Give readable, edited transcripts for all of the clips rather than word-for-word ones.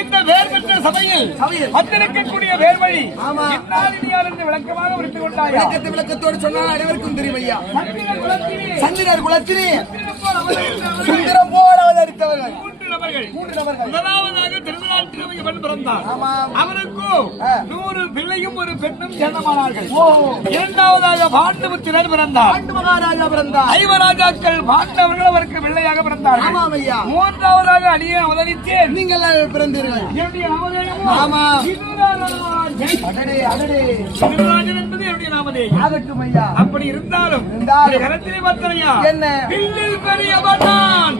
இந்த வேர்பெற்ற சபையில் வந்திருக்கக்கூடிய வேர்வழி விளக்கமாக விடுத்துக் கொண்டார். விளக்கத்தோடு சொன்னால் அனைவருக்கும் தெரியும் ஐயா. சந்திரர் குலத்திலே சுந்தரம் போல் அவதரித்தவர்கள் மூன்று நபர்கள். முதலாவதாக திருநாட்டில் பெண் பிறந்தார். அவருக்கும் 100 பிள்ளையும் ஒரு பெண்ணும் ஜனமானார்கள். இரண்டாவதாக பாண்டவத்தினர் பிறந்தார். மகாராஜா பிறந்தார். ஐவராஜாக்கள் பாண்டவர்கள் அவருக்கு பிள்ளையாக பிறந்தார்கள். மூன்றாவதாக அணியை அவதரித்தேன். நீங்கள் பிறந்தீர்கள். ஆமா என்பது என்னுடைய நாமதேயம். ஆகட்டும் ஐயா. அப்படி இருந்தாலும் கரத்திலே பார்த்தனையா என்ன பிள்ளில் பெரியவனான்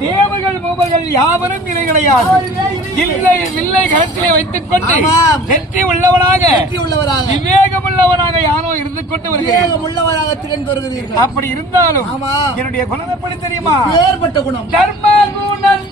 தேவர்கள் மூவர்கள் யாவரும் இணை கிடையாது. வில்லை கரத்திலே வைத்துக் கொண்டு வெற்றி உள்ளவனாக விவேகம் உள்ளவனாக யாரோ இருந்து கொண்டு வருகிறீர்கள். அப்படி இருந்தாலும் என்னுடைய குணம் எப்படி தெரியுமா? ஏற்பட்ட குணம் தர்ம குணம்